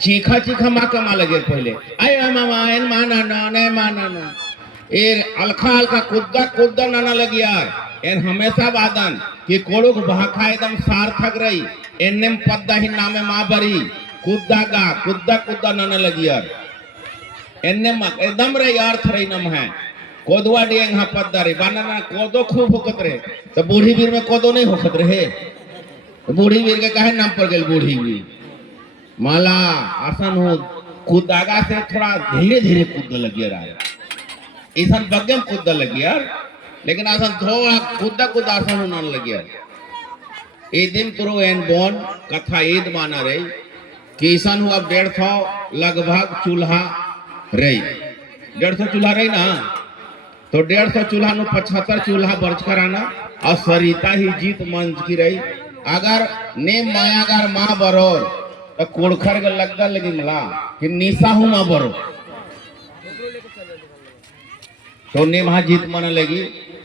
चीखा चीखा मा कमा लगे पहले आय मामा एन माना ना ने माना ना ए अलखा अलखा कुद्दा कुद्दा नाना लगी यार एन हमेशा बादन कि कोड़ुक भाखा एकदम सार्थक रही एन्नेम पद्दा ही नामे माँ बरी कुद्दा गा कुद्दा कुद्दा नाना लगी यार एन्नेम एकदम रे अर्थ रही नम है कोदवा डेंग हाँ पद्दा रे बाना कोदो खूब होकत रहे तो बूढ़ी वीर में कोदो नहीं होकत रहे बूढ़ी वीर के काहे नाम पर गई बूढ़ी वीर माला आसन हो कूदागा से थोड़ा धीरे धीरे कूदने लगी रहा ईसन बग्गम कूदने लगी यार लेकिन आसन थोड़ा कूदा कूदा आसन होने लगी यार ये दिन तुरो एन बोन कथा ईद माना रही कि ईसन हुआ 150 लगभग चूल्हा रही 150 चूल्हा रही ना तो 150 चूल्हा नु 75 चूल्हा बर्च कराना और सरिता ही जीत मंच की रही अगर नेम मायागार माँ बरोर तो कोड़खर के लगता लगी मला कि निशा हूं माँ बरो तो ने वहां जीत माना लगी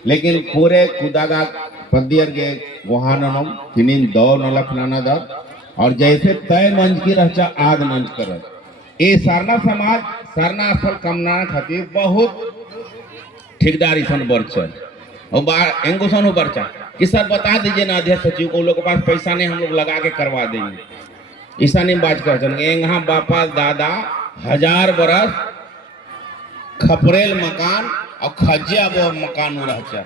लेकिन पूरे कुदागा पदियर के वहानम किनिन दो नलक नाना दा और जैसे तय मंच की रहचा आग मंच कर ये सरना समाज सरना असल कमना खातिर बहुत ठेकेदारी सन बर्चन और बार एंगोसन बर्चा कि सर बता दीजिए ना अध्यक्ष सचिव को लोग के पास पैसा नहीं हम लोग लगा के करवा देंगे ईसा नहीं बात कर यहाँ बापा दादा 1000 बरस खपरेल मकान और खजिया वो मकान रह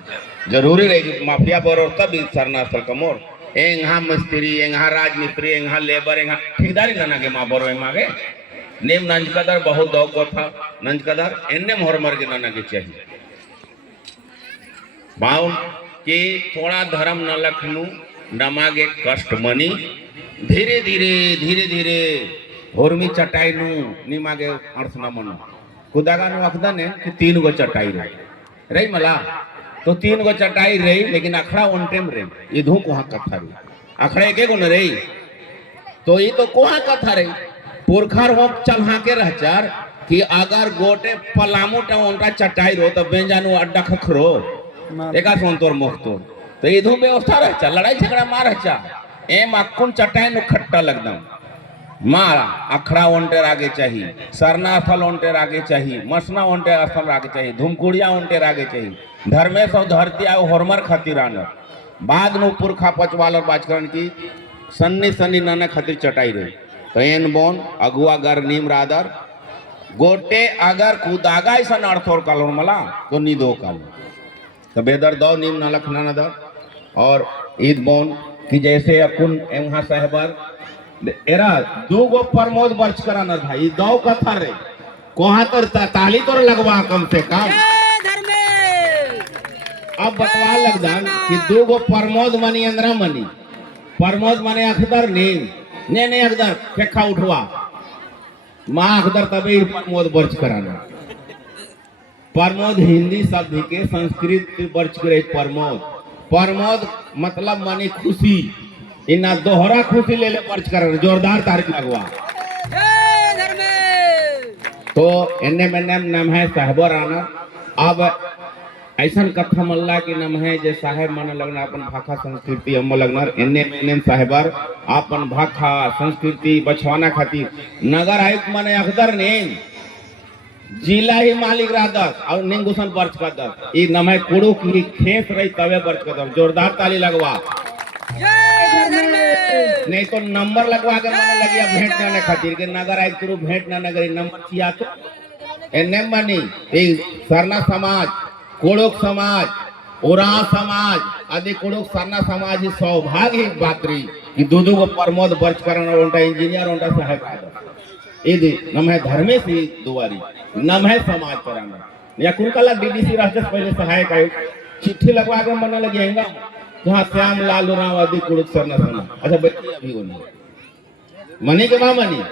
जरूरी रहेगी माफिया बोर और तब सरना असल कमोर यहाँ मिस्त्री यहाँ राजमिस्त्री यहाँ लेबर यहाँ ठेकेदारी लाना के माँ बोर मांगे नेम नंजकदर बहुत दौग को था नंजकदर एन्ने मोहर मर के नाना के चाहिए बाउन कि थोड़ा धर्म न लखनू नमागे कष्ट मनी धीरे धीरे होरमी चटाई नु निमागे अर्थ न मनो खुदागा नु अखदा ने कि 3 गो चटाई रही मला तो 3 गो चटाई रही लेकिन अखड़ा ऑन टाइम रही ये धू कोहा कथा रही अखड़ा एक गो न रही तो ये तो कोहा कथा रही पुरखार हो चल हाँ के रहचार कि अगर गोटे पलामू टा उनका चटाई रो तो बेंजानु अड्डा खखरो एका सोनतोर मुखतोर तो इधू व्यवस्था रहचा लड़ाई झगड़ा मार रहचा एम अक्कुन चटाई नु खट्टा लगदम मारा अखड़ा ओंटेर आगे चाहिए सरना स्थल ओंटेर आगे चाहिए मसना ओंटेर स्थल आगे चाहिए धुमकुड़िया ओंटेर आगे चाहिए धर्मेश और धरती आओ होरमर खातिर आना बाद नु पुरखा पचवाल और बाजकरण की सन्नी सन्नी नाना खातिर चटाई रही तो एन बोन अगुआ गर नीम रादर गोटे अगर कुदागा ऐसा अर्थोर कालोर मला तो निदो कालो तो बेदर दो नीम नलख नाना दर और ईद बोन कि जैसे अकुन एवहा सहबर एरा 2 गो प्रमोद बर्च कराना था ये दो कथा रे कोहा तर ताली तोर लगवा कम से कम अब बतवा लग जान कि 2 गो प्रमोद मनी अंदरा मनी प्रमोद मने अखदर नीम ने अखदर फेखा उठवा माँ अखदर तभी प्रमोद बर्च कराना प्रमोद हिंदी शब्द के संस्कृत बर्च करे प्रमोद मतलब माने खुशी इना दोहरा खुशी ले ले बर्च कर जोरदार तारीख लगवा तो एने में नाम है साहबर आना अब ऐसा कथा मल्ला के नाम है जे साहेब मन लगना अपन भाखा संस्कृति अम्म लगना एने साहेबर अपन भाखा संस्कृति बचवाना खातिर नगर आयुक्त माने अखदर ने जिला ही मालिक रादस और निंगुसन बर्च कर दस ये नाम है कुड़ू की खेस रही तवे बर्च कर दस जोरदार ताली लगवा नहीं तो नंबर लगवा के माने लगिया भेंट करने खातिर के नगर आयुक्त रू भेंट ना नगरी नंबर किया तो एने मनी सरना समाज कोड़ोक समाज उराव समाज आदि कोड़ोक सरना समाज ही सौभाग्य ही बात रही कि 2 गो प्रमोद बर्च करना उनका इंजीनियर उनका सहायक ये नम है धर्मेश ही दुआरी नम है समाज कराना या कुल कला डीडीसी राष्ट्र पहले सहायक आयुक्त चिट्ठी लगवा के मन लगेगा जहाँ श्याम लाल राव आदि कुड़ुक सरना सना अच्छा बच्ची अभी वो नहीं मनी के बा मनी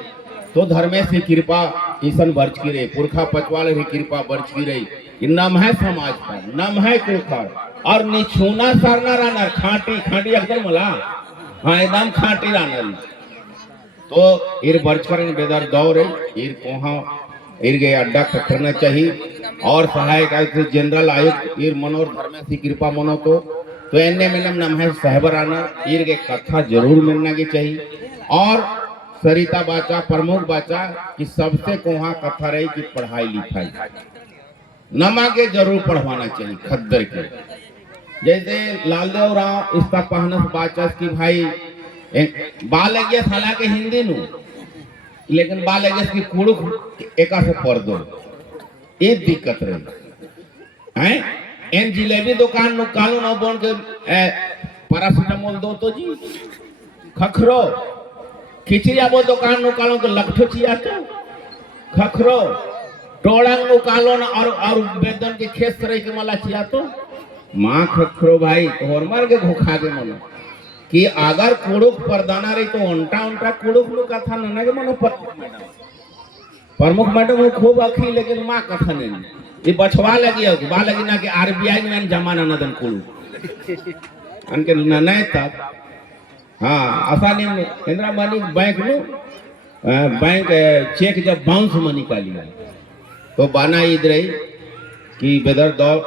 तो धर्मेश की कृपा ईसन बर्च की रही पुरखा पचवाल की कृपा बर्च की रही नम है समाज का नम है कुड़खर और निछूना सरना रानर खाटी खाटी एकदम मला हाँ एकदम खाटी रानर तो इर बर्च करें बेदर दौरे इर कोहा इर गए अड्डा करना चाहिए और सहायक आयुक्त जनरल आयुक्त इर मनोर धर्मेश की कृपा मनो तो एने में नाम है साहबर आना इर के कथा जरूर मिलना की चाहिए और सरिता बाचा प्रमुख बाचा कि सबसे कोहा कथा रही कि पढ़ाई लिखाई नमा के जरूर पढ़वाना चाहिए खद्दर के। जैसे लालदेव राव इसका पहनस बाचस कि भाई बाल लगे साला के हिंदी नु लेकिन बाल लगे की कुड़ुक एका से पढ़ दो ये दिक्कत रही हैं। इन जिलेबी दुकान नु कालो न बोन के पैरासिटामोल दो तो जी खखरो खिचड़ी आबो दुकान नु कालो के लखठो चिया तो खखरो टोड़ंग नु कालो न और वेदन के खेस रही के मला चिया तो माँ खखरो भाई तोहर मार के घोखा के मनो कि अगर कुड़ुक परदाना रही तो उल्टा उल्टा कुड़ुक नु कथा न के मनो प्रमुख मैडम वो खूब अखी लेकिन माँ कथा नहीं ये बछवा लगी है बा लगी ना कि आरबीआई में जमाना नदन कुड़ू अनके नहीं तक हाँ आसानी इंदिरा मनी बैंक नु बैंक चेक जब बाउंस में निकाली तो बाना ईद रही कि बेदर दौर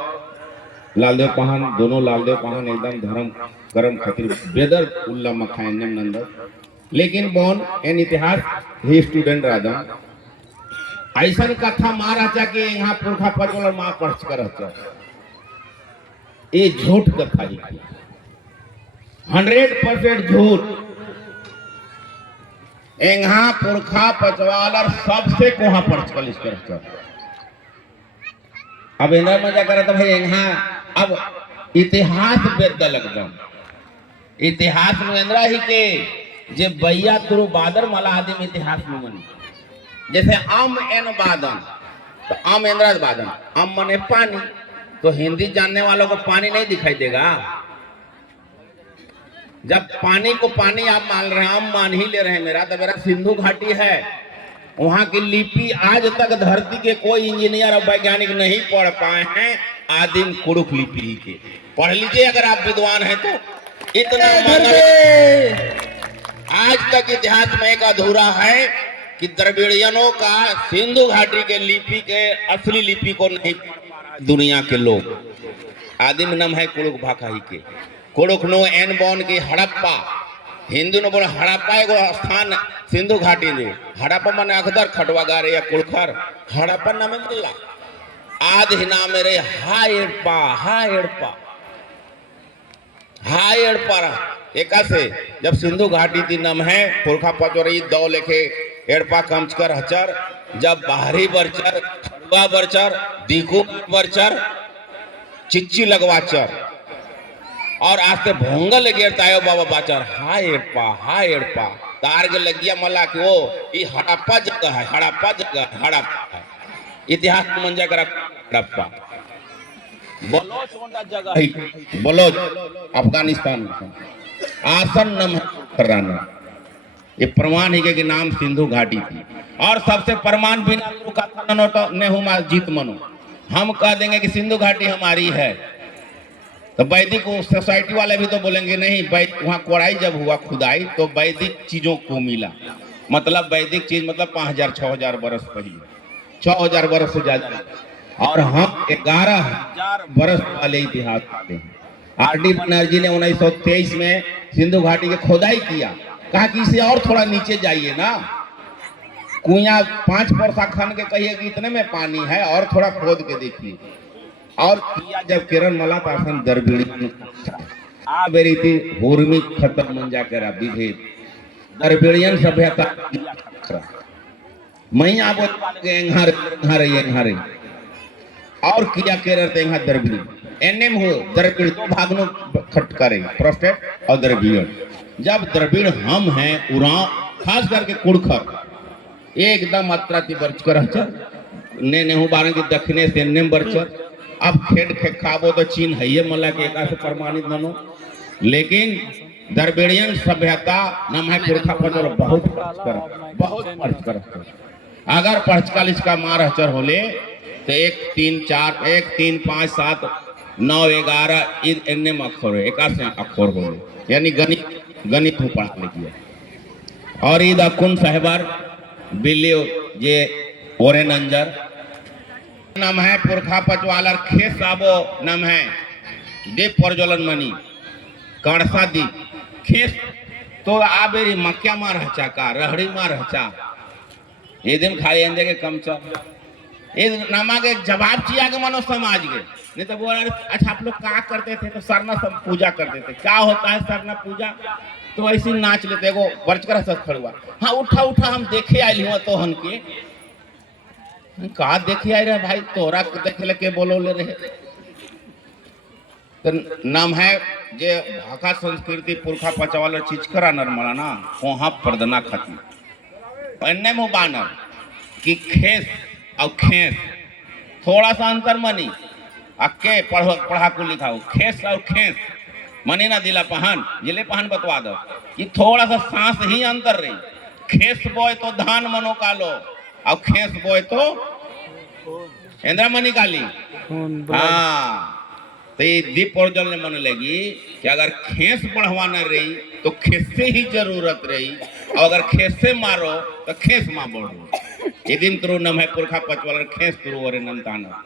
लालदेव पहान दोनों लालदेव पहान एकदम धर्म कर्म खातिर बेदर उल्ला मखाए नंदर लेकिन बोन एन इतिहास ही स्टूडेंट राधा ऐसा कथा महाराजा के यहाँ पुरखा पचल माँ पढ़ कर ये झूठ कथा ही 100% झूठ। यहाँ पुरखा पचवालर सबसे कोहा पढ़ कर अब इंद्र मजा करा था भाई यहाँ अब इतिहास बेद लगदम इतिहास में इंद्रा ही के जे बैया तुरु बादर मला आदिम इतिहास में मनी जैसे आम एन बादन तो आम इंद्रा बादन आम मने पानी तो हिंदी जानने वालों को पानी नहीं दिखाई देगा। जब पानी को पानी आप मान रहे हैं हम मान ही ले रहे हैं मेरा तो मेरा सिंधु घाटी है वहां की लिपि आज तक धरती के कोई इंजीनियर और वैज्ञानिक नहीं पढ़ पाए हैं आदिम कुड़ुक लिपि के पढ़ लीजिए अगर आप विद्वान हैं तो इतना आज तक इतिहास में एक अधूरा है कि द्रविड़ियनों का सिंधु घाटी के लिपि के असली लिपि को नहीं दुनिया के लोग आदिम नाम है कुड़ुक भाखाही के कुड़ुक नो एन बॉन की हड़प्पा हिंदू ने बोला हड़प्पा एगो स्थान सिंधु घाटी में हड़प्पा मन अखदर खटवागार या कुड़खर हड़प्पा नाम मिला आद ही नाम मेरे हाय एड़पा एका से जब सिंधु घाटी थी नम है पुरखा पचोरी दौ लेखे एड़पा कमचकर हचर जब बाहरी बरचर खड़ुआ बरचर दीकू बरचर चिच्ची लगवाचर और आज से भोंगल गिरता है बाबा बाचर हाय एड़पा तार के लगिया मला कि वो ये हड़प्पा जगह है हड़प्पा है इतिहास में मंजा करा हड़प्पा बलोच जगह है बलोच अफगानिस्तान आसन नम कराना ये प्रमाण ही के नाम सिंधु घाटी थी और सबसे प्रमाण बिना तो नेहुमा जीत मनो हम कह देंगे कि सिंधु घाटी हमारी है तो वैदिक सोसाइटी वाले भी तो बोलेंगे नहीं वहाँ कोड़ाई जब हुआ खुदाई तो वैदिक चीजों को मिला मतलब वैदिक चीज मतलब 5000-6000 बरस पहले 6000 बरस से ज्यादा और हम 11000 बरस वाले इतिहास पाते हैं। आर.डी. बनर्जी ने 1923 में सिंधु घाटी की खोदाई किया कहा कि इसे और थोड़ा नीचे जाइए ना कुइया 5 परसा खन के कहिए कि इतने में पानी है और थोड़ा खोद के देखिए और किया जब किरण मला पासन दरबिड़ी आ बेरी थी होरमी खत्म मंजा करा विभेद दरबिड़ियन सभ्यता मैया बोल एंघारे और किया केरर ते एंघा दरबिड़ी एनएम हो दरबिड़ तो भागनो खट करे प्रोस्टेट और दरबिड़ जब दरबिड़ हम हैं उराव खास करके कुड़खर एकदम मात्रा ती बर्च कर ने हूँ बारह की दक्षिणे से ने बर्चर अब खेड खे खाबो तो चीन है ये मला के एका से प्रमाणित मानो लेकिन दरबेड़ियन सभ्यता नाम है पुरखा पर बहुत खर्च कर अगर पढ़चकाल इसका मार हचर होले तो 1 3 4 1 3 5 7 9 11 इन एने अक्षर है एका से अक्षर होले यानी गणित में पढ़ लिया और ईद अकुन साहबार बिल्ली ये ओरे नंजर नाम है पुरखा पचवालर खेस साबो नाम है देव प्रज्वलन मनी कणसा दी खेस तो आ बेरी मक्या मार हचा का रहड़ी मार हचा ये दिन खाली अंदर के कम चल ये नमा के जवाब चिया के मनो समाज के नहीं तो बोला अच्छा आप लोग क्या करते थे तो सरना सब पूजा करते थे क्या होता है सरना पूजा तो ऐसे नाच लेते एगो बरचकर सब खड़ुआ हाँ उठा उठा हम देखे आयल हुआ तो हन के कहा देखे आए रहे भाई तोरा देखे लगे बोलो ले रहे तो नाम है जे भाषा संस्कृति पुरखा पचावाला चीज करा नरमला ना वहां पर्दना खाती अन्य मुँह बानर कि खेस और खेस थोड़ा सा अंतर मनी अक्के पढ़ा को लिखा हो खेस और खेस मनी ना दिला पहन जिले पहन बतवा दो कि थोड़ा सा सांस ही अंतर रही खेस बोए तो धान मनो कालो और खेस बोए तो इंद्रा मनी काली हाँ तो ये दीप और जल ने मन लगी कि अगर खेस बढ़वाना रही तो खेस से ही जरूरत रही और अगर खेस से मारो तो खेस मां बढ़ो ये दिन तुरु नमः पुरखा पचवाल खेस तुरु और नंताना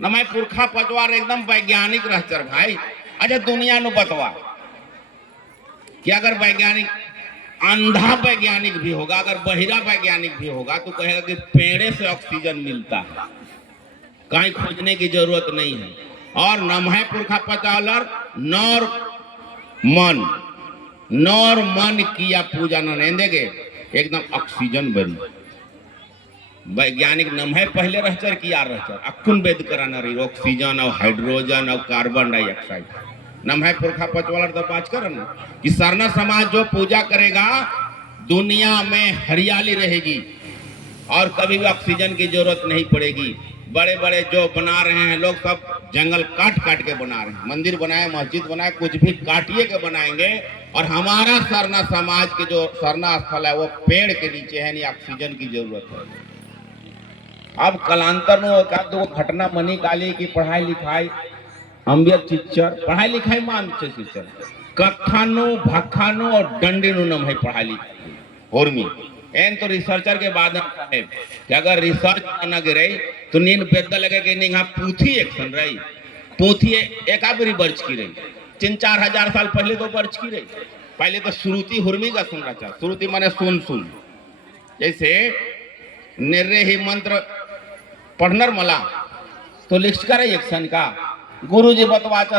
नमः पुरखा पचवार एकदम वैज्ञानिक रहचर भाई अच्छा दुनिया नु बतवा कि अगर वैज्ञानिक अंधा वैज्ञानिक भी होगा अगर बहिरा वैज्ञानिक भी होगा तो कहेगा कि पेड़े से ऑक्सीजन मिलता है कहीं खोजने की जरूरत नहीं है और नमः पुरखा पचावलर नौर मन किया पूजा नेंदेगे एकदम ऑक्सीजन बनी वैज्ञानिक नमः पहले रहचर किया रहचर अक्कुन वेद कराना रही ऑक्सीजन और हाइड्रोजन और कार्बन डाइऑक्साइड नमः पुरखा पचवालर तो पाँच कर कि सरना समाज जो पूजा करेगा दुनिया में हरियाली रहेगी और कभी भी ऑक्सीजन की जरूरत नहीं पड़ेगी बड़े बड़े जो बना रहे हैं लोग सब जंगल काट काट के बना रहे हैं मंदिर बनाए मस्जिद बनाए कुछ भी काटिए के बनाएंगे और हमारा सरना समाज के जो सरना स्थल है वो पेड़ के नीचे है नहीं ऑक्सीजन की जरूरत है अब कलांतर में का दो घटना मनी काली की पढ़ाई लिखाई अम्बियत चिच्चर पढ़ाई लिखाई में अम्बियत चिच्चर कथानु भखानु और डंडीनु नम है पढ़ाई लिखाई होर्मी एन तो रिसर्चर के बाद साहेब कि अगर रिसर्च करना गिरे तो नींद बेद लगे कि नहीं पूथी एक्शन रही पूथी एकाबरी बर्च की रही 3-4 हजार साल पहले तो बर्च की रही पहले तो श्रुति हुर्मी का सुन रहा था श्रुति माने सुन जैसे निर्रे ही मंत्र पढ़नर मला तो लिस्ट करे एक्शन का गुरु जी बतवाचा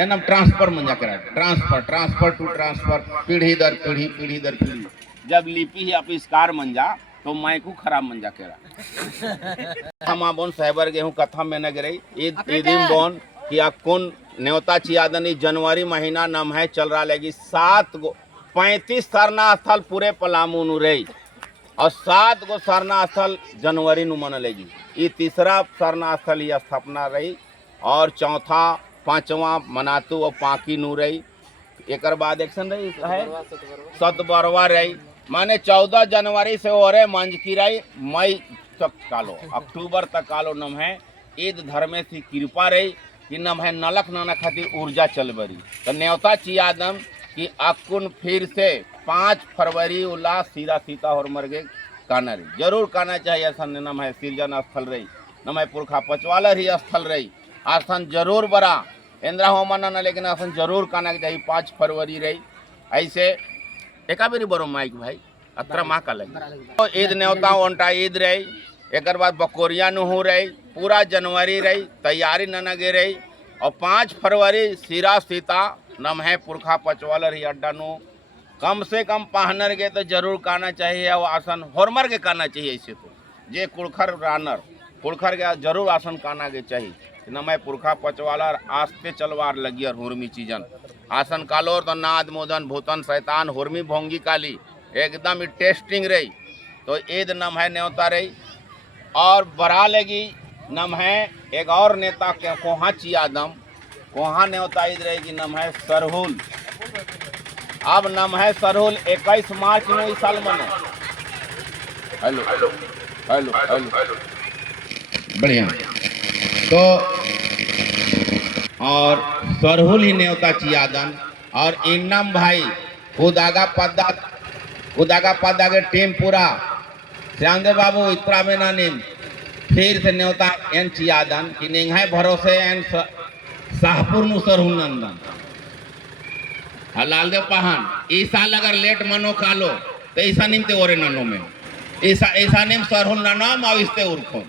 एनम ट्रांसफर मंजा करा ट्रांसफर टू ट्रांसफर पीढ़ी दर पीढ़ी जब लिपि ही आविष्कार मंजा तो मायकू खराब मंजा केरा हम बोन साहबर गेहूं कथा में न गिरई ईदिन बोन कि कौन न्योता चियादनी जनवरी महीना नम है चल रहा लेगी 35 सरना स्थल पूरे पलामू नु रही और 7 गो सरना स्थल जनवरी नु मन लेगी ये तीसरा सरना स्थल की स्थापना रही और चौथा 5वां मनातू और पाकी नु रही एक बाद एक्शन रही है सतबरवा रही माने 14 जनवरी से हो रहे मंज की रही मई तक कालो अक्टूबर तक कालो नम है ईद धर्मे थी कृपा रही कि नम है नलक नाना खातिर ऊर्जा चल बरी तो न्योता चियादम कि अकुन फिर से 5 फरवरी उल्लास सीरा सीता और मरगे काना रही जरूर काना चाहिए आसन नम है सिरजन स्थल रही नम है पुरखा पचवालर ही स्थल रही आसन जरूर बरा इंद्रा होमन न लेकिन आसन जरूर काना चाहिए 5 फरवरी रही ऐसे एका बेरी बरो माइक भाई अत्र माँ का लगी तो ईद न्योता ओंटा ईद रही एक बाद बकोरिया नु हो रही पूरा जनवरी रही तैयारी न गे रही और 5 फरवरी सिरा सीता नम है पुरखा पचवालर ही अड्डा नु कम से कम पहनर के तो जरूर काना चाहिए और आसन होरमर के काना चाहिए ऐसे तो जे कुड़खर रानर कुड़खर के जरूर आसन काना के चाहिए नमय पुरखा पचवालर आस्ते चलवार लगी और हुर्मी चीजन आसन कालोर तो नाद मोदन भूतन शैतान हुर्मी भोंगी काली एकदम टेस्टिंग रही तो ईद नम है न्योता रही और बरा लगी नम है एक और नेता के कोहा चियादम कोहा न्योता ईद रहेगी नम है सरहुल अब नम है सरहुल 21 मार्च में इस साल मने हेलो हेलो हेलो बढ़िया तो और सरहुल ही न्योता चियादन और इन्नम भाई खुदागा पद्दा के टीम पूरा श्यामदेव बाबू इतना में ना निम फिर से न्योता एन चियादन कि निंग है भरोसे एन शाहपुर नु सरहुल नंदन हलाल दे पहान ई साल अगर लेट मनो कालो तो ऐसा निमते ओरे ननो में ऐसा ऐसा निम सरहुल ननो माविस्ते उर्खो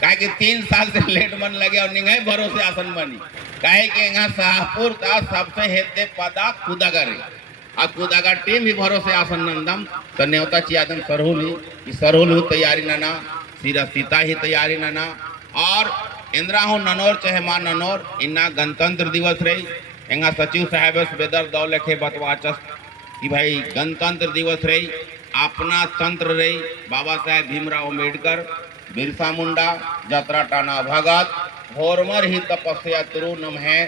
काहे कि 3 साल से लेट मन लगे और निंगे भरोसे आसन बनी काहे कि यहाँ शाहपुर का सबसे हेते पदा कुदागरे आ कुदागर टीम ही भरोसे आसन नंदम तो न्योता चियादम सरहुल ही तैयारी नना सीरा सीता ही तैयारी नना और इंदिरा हो ननौर चाहे मां ननौर इन्ना गणतंत्र दिवस रही एंगा सचिव साहब बेदर दौ लेखे बतवाचस कि भाई गणतंत्र दिवस रही अपना तंत्र रही बाबा साहेब भीमराव अम्बेडकर बिरसा मुंडा जतरा टाना भगत होरमर ही तपस्या तुरु नम है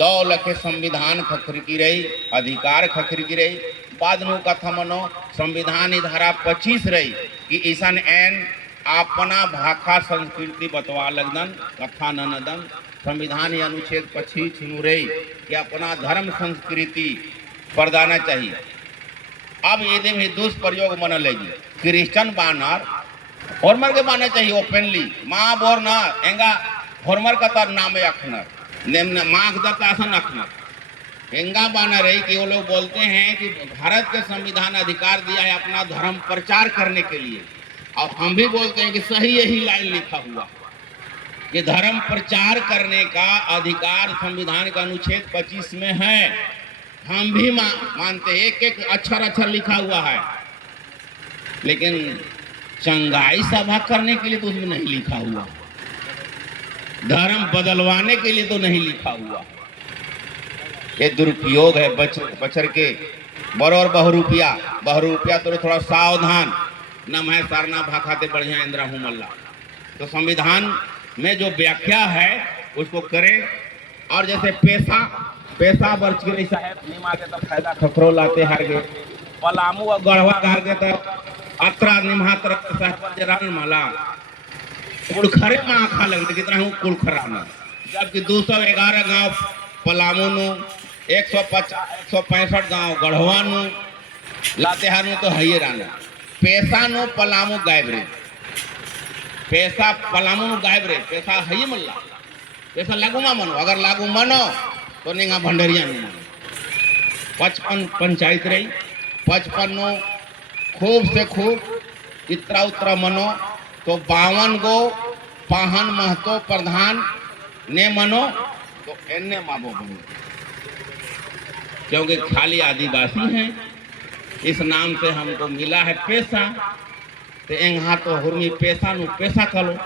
2 लखे संविधान खखर की रही अधिकार खखर की रही बाद नु कथा मनो संविधान की धारा 25 रही कि ईसन एन अपना भाषा संस्कृति बतवा लगदन कथा ननदन संविधान ही अनुच्छेद 25 छिनु रही कि अपना धर्म संस्कृति प्रदाना चाहिए। अब यदि भी दुष्प्रयोग मन लेगी क्रिश्चियन बानर होरमर के माना चाहिए ओपनली माँ बोर ना एंगा होरमर का तर नाम है अखनर माँ दत्तासन अखनर एंगा बानर है कि वो लोग बोलते हैं कि भारत के संविधान अधिकार दिया है अपना धर्म प्रचार करने के लिए और हम भी बोलते हैं कि सही यही लाइन लिखा हुआ कि धर्म प्रचार करने का अधिकार संविधान का अनुच्छेद 25 में है। हम भी मानते एक अक्षर लिखा हुआ है लेकिन चंगाई सभा करने के लिए तो उसमें नहीं लिखा हुआ धर्म बदलवाने के लिए तो नहीं लिखा हुआ। ये दुरुपयोग है बचर के बरोर बहुरुपिया तो थोड़ा सावधान न मैं सारना भाखाते बढ़िया इंदिरा हूँ मल्ला तो संविधान में जो व्याख्या है उसको करें। और जैसे पैसा बर्च के साहब निमा के तो फायदा खखरो लाते हार गए पलामू और गढ़वा गार के तो अतरा निमात्र साहब जरान माला कुड़खरे में आखा लगते कितना हूँ कुड़खरा में जबकि 211 गांव पलामू नु 165 गांव गढ़वा नु लातेहार नु तो है राना पैसा नो पलामू गायब रे पैसा पलामू नु गायब रे पैसा है मल्ला पैसा लागू मा मनो अगर लागू मनो तो निंगा भंडरिया नहीं मनो 55 पंचायत रही 55 नो खूब से खूब इतरा उतरा मनो तो 52 गो पाहन महतो प्रधान ने मनो तो एने माबो बनो क्योंकि खाली आदिवासी हैं इस नाम से हमको मिला है पैसा तो एंगा तो हुर्मी पैसा नु पैसा कालो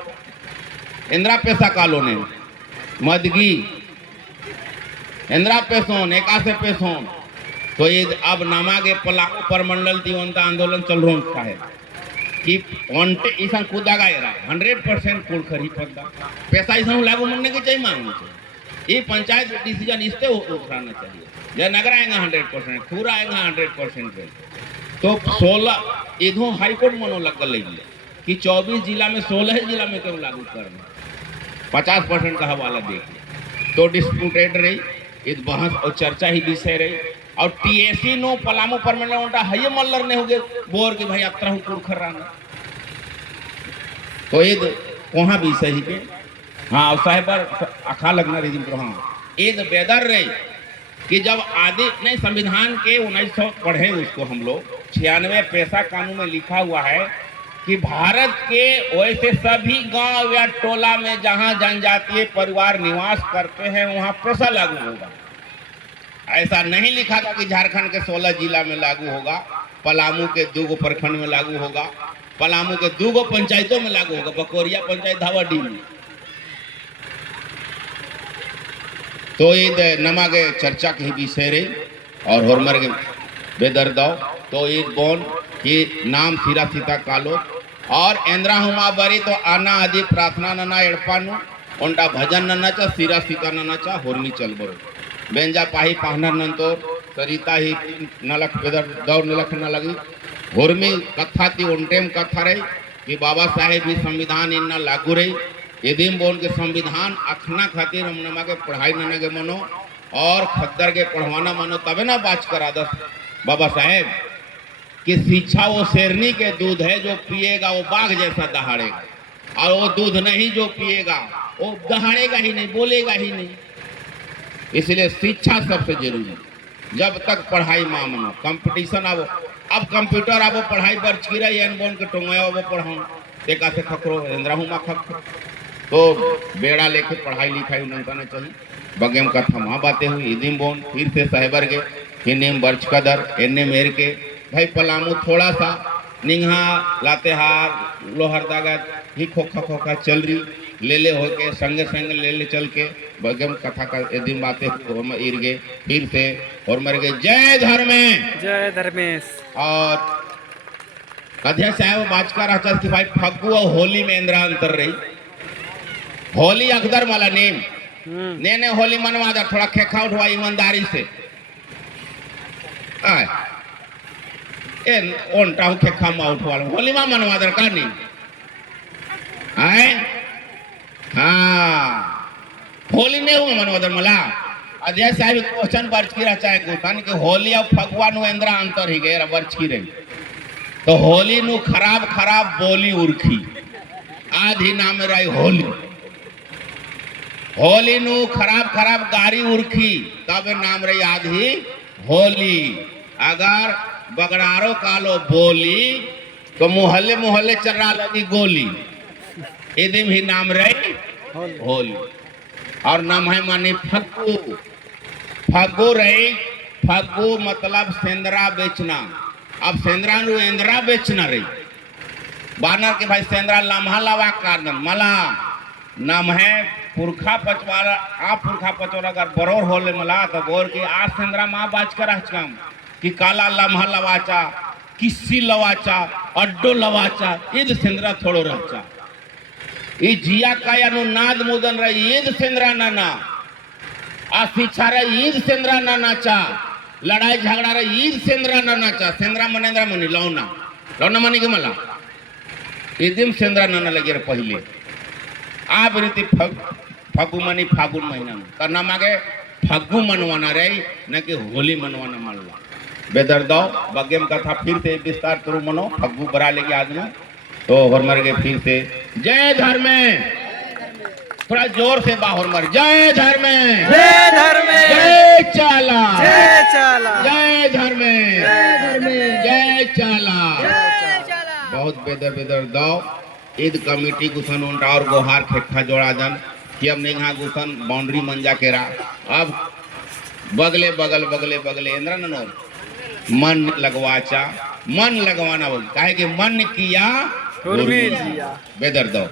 इंदिरा पैसा कालो ने मदगी इंदिरा पैसोन एकासे पैसोन तो ये अब नमागे पलाको परमंडल तीवंता आंदोलन चल रहा है कि वंटे इसन कूदा गायरा 100% कुल खरी पड़ता पैसा इसन लागू मनने के चाहिए मांगना चाहिए ये पंचायत डिसीजन इससे उठाना चाहिए जय नगर आएगा 100% पूरा आएगा 100% तो 16 इधों हाईकोर्ट मनो लग लेगी कि 24 जिला में 16 जिला में क्यों लागू करना 50% का हवाला देखिए तो डिस्प्यूटेड रही इस बहस और चर्चा ही विषय रही और टीएसी नो पलामू परमंडल उल्टा हये मल्लर ने हो गए बोर के भाई अतरा कुड़खर राना तो ईद वहाँ भी सही के हाँ साहेबर अखा लगना रही जिनको हाँ ईद बेदर रही कि जब आदि नहीं संविधान के 1900 पढ़े उसको हम लोग 96 पैसा कानून में लिखा हुआ है कि भारत के वैसे सभी गांव या टोला में जहां जनजातीय परिवार निवास करते हैं वहां पैसा लागू होगा। ऐसा नहीं लिखा था कि झारखंड के 16 जिला में लागू होगा पलामू के 2 प्रखंड में लागू होगा पलामू के 2 पंचायतों में लागू होगा बकोरिया पंचायत धावाडी में तो ये नमागे चर्चा की विषय रही और होरमर के बेदर दो तो ये बोन कि नाम सीरा सीता कालो और इंदिरा हुमा बरी तो आना आदि प्रार्थना नना एड़पानु उनका भजन नना चा सीरा सीता नना चा होरमी चल बरो बेंजा पाही पाहनर नंतो सरिता ही नलख बेदर दौर नलख न लगी होरमी कथा थी उनटेम कथा रही कि बाबा साहेब भी संविधान इन्ना लागू रही यदि बोल के संविधान अखना खातिर हम नमा के पढ़ाई नना के मनो और खद्दर के पढ़वाना मनो तबे ना बात करा दस बाबा साहेब कि शिक्षा वो शेरनी के दूध है जो पिएगा वो बाघ जैसा दहाड़ेगा और वो दूध नहीं जो पिएगा वो दहाड़ेगा ही नहीं बोलेगा ही नहीं इसलिए शिक्षा सबसे जरूरी जब तक पढ़ाई माँ मनो कंपटीशन अब कंप्यूटर अब पढ़ाई पर चिरा एन बोन के टोंगया अब पढ़ाऊं देखा से खकरो इंद्राहू मा खक तो बेड़ा लेके पढ़ाई लिखाई नहीं करना चाहिए बगेम कथा माँ बातें हुई इदिम बोन फिर से साहेबर के हिनेम बर्च कदर एने मेर के भाई पलामू थोड़ा सा निंगा लातेहार लोहरदागा ही खोखा खोखा चल रही ले होके संगे संगे ले चल के बगम कथा का यदि बातें हम इर्गे फिर से और मर गए जय धर्मेश और अध्यक्ष साहब बाजकर आचार की भाई फग्गू और होली में इंद्रा अंतर रही होली अकदर वाला नेम ने होली मनवा दर थोड़ा खेखा उठवा ईमानदारी से आए एन ओन टाउ खेखा मा उठवा होली मा मनवा दर का नहीं आए हाँ होली नहीं हुआ मनवा दर मला अध्यक्ष साहब क्वेश्चन बर्च की रचा है गुतान के होली और फगवा नु इंद्रा अंतर ही गए बर्च की रही तो होली नु खराब खराब बोली उर्खी आधी नाम रही होली होली नु खराब खराब गाड़ी उर्खी तब नाम रही आधी होली अगर बगड़ारो कालो बोली तो मुहल्ले मुहल्ले चर्रा लगी गोली इदिम ही नाम रही होली और नाम है मानी फग्गू फग्गू रही फग्गू मतलब सेंद्रा बेचना अब सेंद्रा नु इंद्रा बेचना रही बानर के भाई सेंद्रा लम्हा लवा कार्दन मला नाम है पुरखा पचवाला आप पुरखा पचवाला अगर बरोर होले मला तो बोर की आज सेंद्रा माँ बाज कर हम कि काला लम्हा लवाचा किस्सी लवाचा अड्डो लवाचा ईद सेंद्रा थोड़ो रहचा ये जिया का या नु नाद मुदन रही ईद सेंद्रा नाना आ शिक्षा रही ईद सेंद्रा नानाचा लड़ाई झगड़ा रही ईद सेंद्रा नानाचा सेंद्रा मनेंद्रा मनी लौना लौना मनी के मला इदिम सेंद्रा नाना लगे पहले आप रीति फगु मनी फागुन महीना में करना मागे फगु मनवाना रही न कि होली मनवाना मानला बेदर दो बगेम कथा फिर से विस्तार करो मनो फगु बरा लेके आदमी तो हरमर के फिर से जय धर्मे थोड़ा जोर से बाहर मर जय धर्मे जय चाला जय धर्मे जय चाला बहुत बेदर बेदर दो ईद कमेटी गुसन उनटा और गोहार खेखा जोड़ा दन कि अब नहीं हाँ गुसन बाउंड्री मंजा के रहा अब बगले बगल बगले बगले इंद्रा ननो मन लगवाचा मन लगवाना बोल काहे कि मन किया बेदर दो